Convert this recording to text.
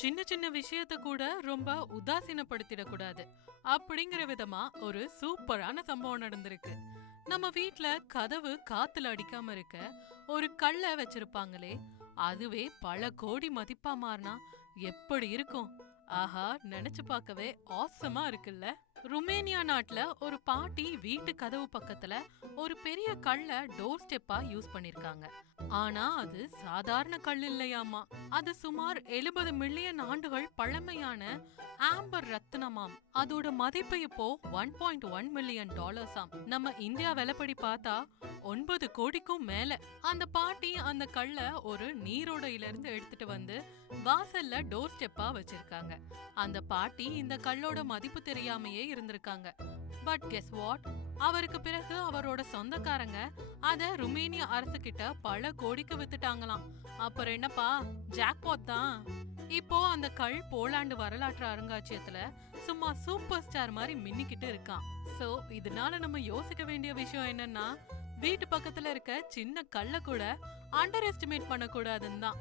சின்ன சின்ன விஷயத்த கூட ரொம்ப உதாசீனப்படுத்திடக் கூடாது அப்படிங்கிற விதமா ஒரு சூப்பரான சம்பவம் நடந்திருக்கு. நம்ம வீட்ல கதவு காத்துல அடிக்காம இருக்க ஒரு கல்ல வச்சிருப்பாங்களே, அதுவே பல கோடி மதிப்பா மாறினா எப்படி இருக்கும்? ஆஹா, நினைச்சு பார்க்கவே ஆசமா இருக்குல்ல. ருமேனியா நாட்டுல ஒரு பாட்டி வீட்டு கதவு பக்கத்துல ஒரு பெரிய கல்ல டோர் ஸ்டெப்பா யூஸ் பண்ணிருக்காங்க. ஆனா அது சாதாரண கல் இல்லையாமா. அது சுமார் 70 மில்லியன் ஆண்டுகள் பழமையான ஆம்பர் ரத்தினமாம். அதோட மதிப்பு இப்போ $1.1 மில்லியன். நம்ம இந்தியா விலைப்படி பார்த்தா 9 கோடிக்கும் மேல. அந்த பாட்டி அந்த கல்ல ஒரு நீரோடையில இருந்து எடுத்துட்டு வந்து வாசல்ல டோர் ஸ்டெப்பா வச்சிருக்காங்க. அந்த பாட்டி இந்த கல்லோட மதிப்பு தெரியாமையே இருந்திருக்காங்க. பட் கெஸ் வாட், அவருக்கு பிறகு அவரோட சொந்தக்காரங்க அத ருமேனியா அரசு கிட்ட பல கோடிக்கு வித்துட்டாங்களாம். அப்புறம் என்னப்பா, ஜாக்பாட் தான். இப்போ அந்த கல் போலாந்து வரலாற்று அருங்காட்சியகத்துல சும்மா சூப்பர் ஸ்டார் மாதிரி மின்னிக்கிட்டு இருக்கான். சோ இதனால நம்ம யோசிக்க வேண்டிய விஷயம் என்னன்னா, வீட்டு பக்கத்துல இருக்க சின்ன கல்ல கூட அண்டர் எஸ்டிமேட் பண்ண கூடாதுன்னு தான்.